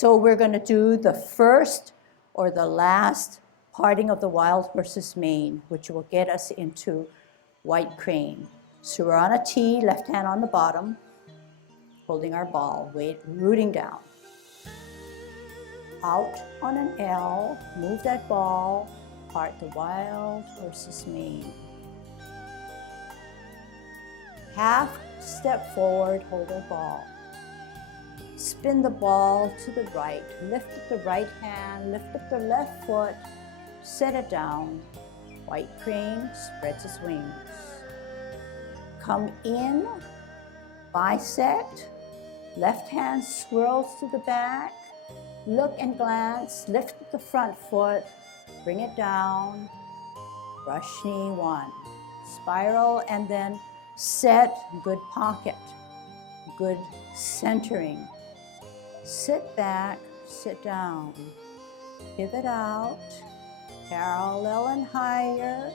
So we're going to do the first or the last parting of the wild horse's mane, which will get us into white crane. So we're on a T, left hand on the bottom, holding our ball, rooting down. Out on an L, move that ball, part the wild horse's mane. Half step forward, hold our ball. Spin the ball to the right, lift up the right hand, lift up the left foot, set it down. White crane spreads its wings. Come in, bisect, left hand swirls to the back, look and glance, lift up the front foot, bring it down, brush knee one, spiral and then set, good pocket, good centering. Sit back, sit down, pivot out, parallel and higher,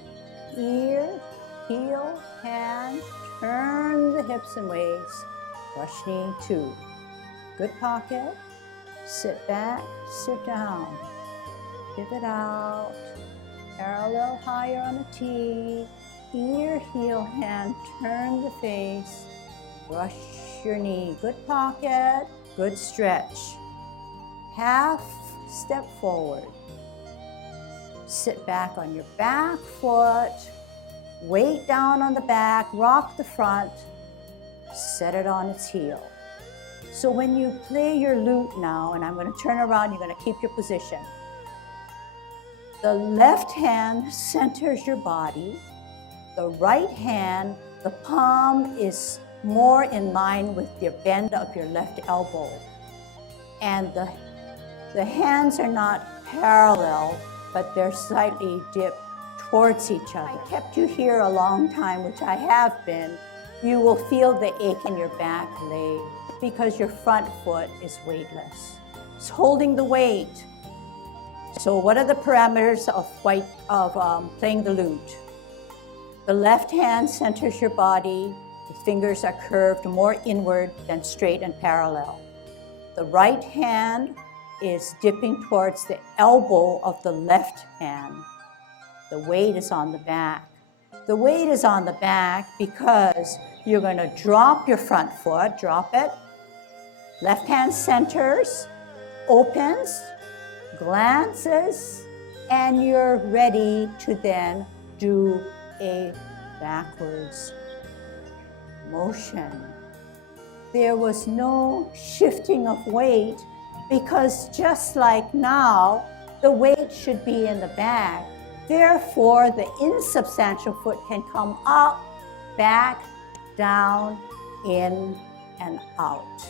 ear, heel, hand, turn the hips and waist, brush knee two. Good pocket, sit back, sit down, pivot out, parallel higher on a T, ear, heel, hand, turn the face, brush your knee. Good pocket, good stretch. Half step forward. Sit back on your back foot, weight down on the back, rock the front, set it on its heel. So when you play your lute now, and I'm going to turn around, you're going to keep your position. The left hand centers your body. The right hand, the palm is more in line with the bend of your left elbow. And the hands are not parallel, but they're slightly dipped towards each other. I kept you here a long time, which I have been. You will feel the ache in your back leg because your front foot is weightless. It's holding the weight. So what are the parameters of playing the lute? The left hand centers your body. The fingers are curved more inward than straight and parallel. The right hand is dipping towards the elbow of the left hand. The weight is on the back. The weight is on the back because you're going to drop your front foot, drop it. Left hand centers, opens, glances, and you're ready to then do a backwards motion. There was no shifting of weight because just like now, the weight should be in the back. Therefore, the insubstantial foot can come up, back, down, in, and out.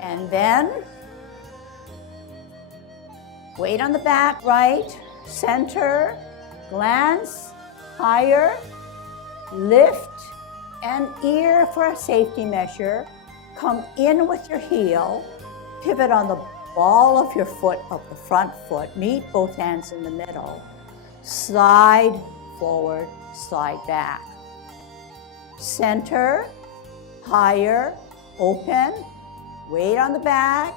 And then, weight on the back, right, center, glance, higher, lift, and ear for a safety measure. Come in with your heel, pivot on the ball of your foot, of the front foot, meet both hands in the middle, slide forward, slide back. Center, higher, open, weight on the back,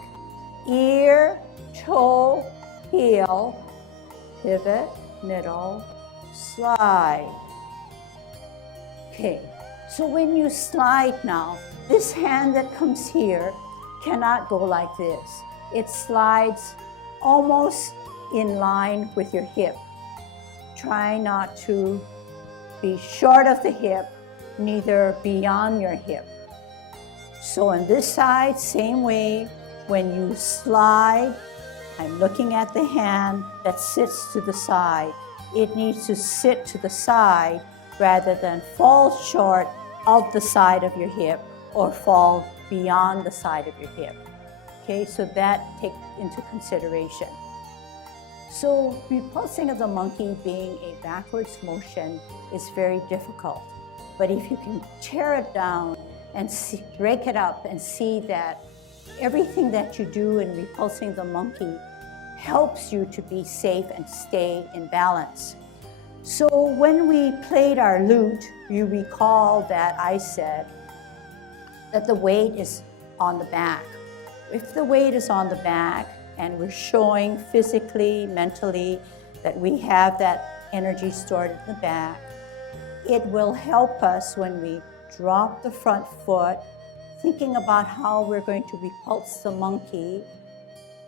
ear, toe, heel, pivot, middle, slide. Okay, so when you slide now, this hand that comes here cannot go like this. It slides almost in line with your hip. Try not to be short of the hip, neither beyond your hip. So on this side, same way, when you slide, I'm looking at the hand that sits to the side. It needs to sit to the side rather than fall short of the side of your hip or fall beyond the side of your hip. Okay, so that take into consideration. So repulsing of the monkey being a backwards motion is very difficult. But if you can tear it down and break it up and see that everything that you do in repulsing the monkey helps you to be safe and stay in balance. So when we played our lute, you recall that I said that the weight is on the back. If the weight is on the back and we're showing physically, mentally that we have that energy stored in the back, it will help us when we drop the front foot, thinking about how we're going to repulse the monkey,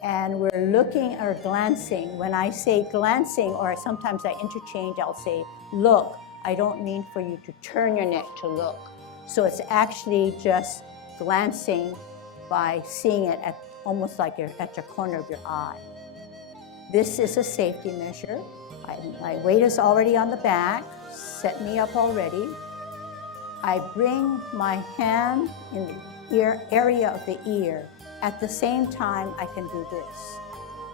and we're looking or glancing. When I say glancing, or sometimes I interchange, I'll say look. I don't mean for you to turn your neck to look. So it's actually just glancing by seeing it at almost like you're at the corner of your eye. This is a safety measure. My weight is already on the back, set me up already. I bring my hand in the area of the ear. At the same time, I can do this,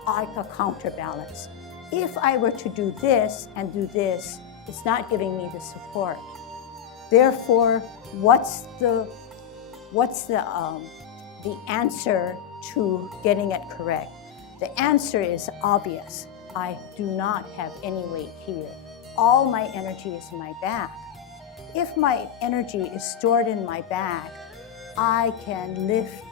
like a counterbalance. If I were to do this and do this, it's not giving me the support. Therefore, what's the answer to getting it correct? The answer is obvious. I do not have any weight here. All my energy is in my back. If my energy is stored in my back, I can lift.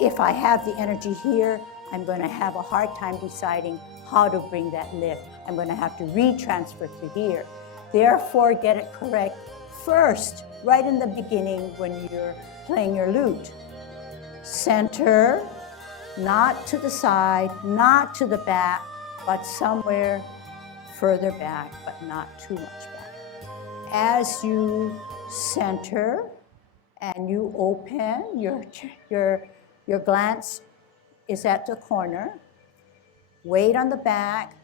If I have the energy here, I'm going to have a hard time deciding how to bring that lift. I'm going to have to retransfer to here. Therefore, get it correct first, right in the beginning when you're playing your lute. Center, not to the side, not to the back, but somewhere further back, but not too much back. As you center and you open, your glance is at the corner. Weight on the back.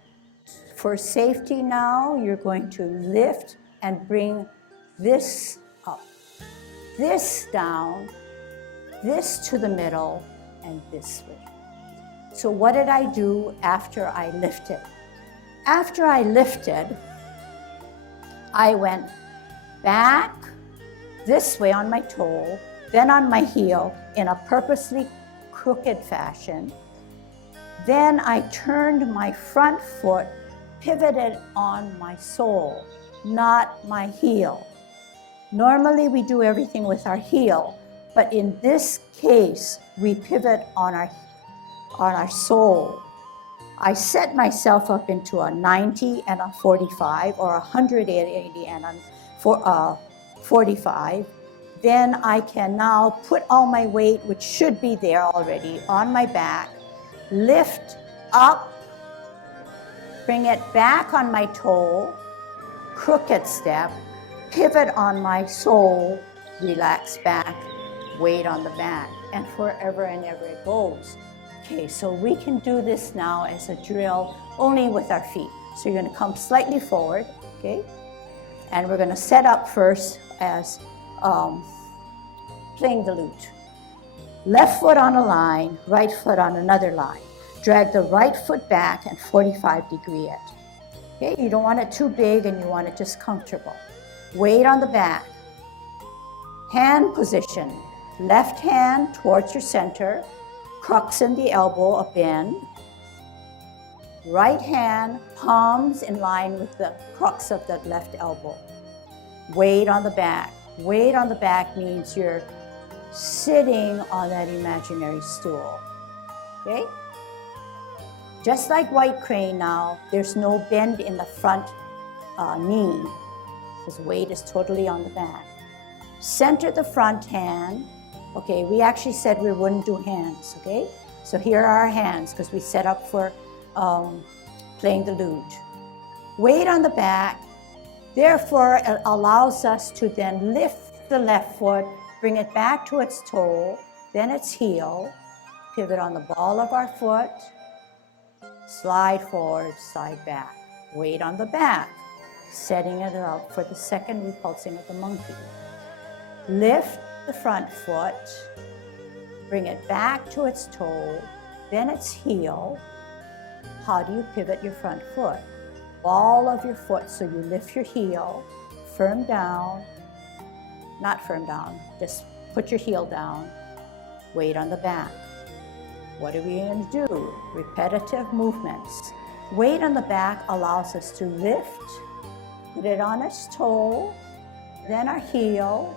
For safety now, you're going to lift and bring this up, this down, this to the middle, and this way. So what did I do after I lifted? After I lifted, I went back this way on my toe, then on my heel in a purposely crooked fashion. Then I turned my front foot, pivoted on my sole, not my heel. Normally we do everything with our heel, but in this case, we pivot on our sole. I set myself up into a 90 and a 45, or 180 and a 45. Then I can now put all my weight, which should be there already, on my back, lift up, bring it back on my toe, crooked step, pivot on my sole, relax back, weight on the back, and forever and ever it goes. Okay, so we can do this now as a drill only with our feet. So you're going to come slightly forward, okay? And we're going to set up first as playing the lute. Left foot on a line, right foot on another line. Drag the right foot back and 45-degree it. Okay, you don't want it too big and you want it just comfortable. Weight on the back. Hand position. Left hand towards your center. Crux in the elbow, a bend. Right hand, palms in line with the crux of the left elbow. Weight on the back. Weight on the back means you're sitting on that imaginary stool. Okay? Just like white crane now, there's no bend in the front knee, because weight is totally on the back. Center the front hand. Okay, we actually said we wouldn't do hands, okay? So here are our hands, because we set up for playing the lute. Weight on the back. Therefore, it allows us to then lift the left foot, bring it back to its toe, then its heel, pivot on the ball of our foot, slide forward, slide back. Weight on the back, setting it up for the second repulsing of the monkey. Lift the front foot, bring it back to its toe, then its heel. How do you pivot your front foot? Ball of your foot, so you lift your heel, firm down, not firm down, just put your heel down, weight on the back. What are we going to do? Repetitive movements. Weight on the back allows us to lift, put it on its toe, then our heel,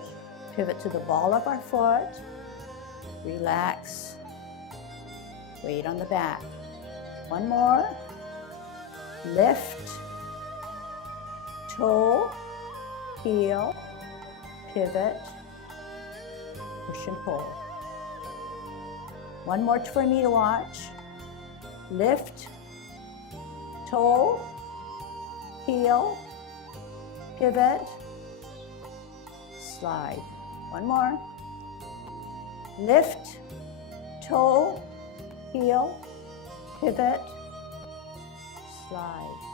Pivot to the ball of our foot. Relax. Weight on the back. One more. Lift. Toe. Heel. Pivot. Push and pull. One more for me to watch. Lift. Toe. Heel. Pivot. Slide. One more. Lift, toe, heel, pivot, slide.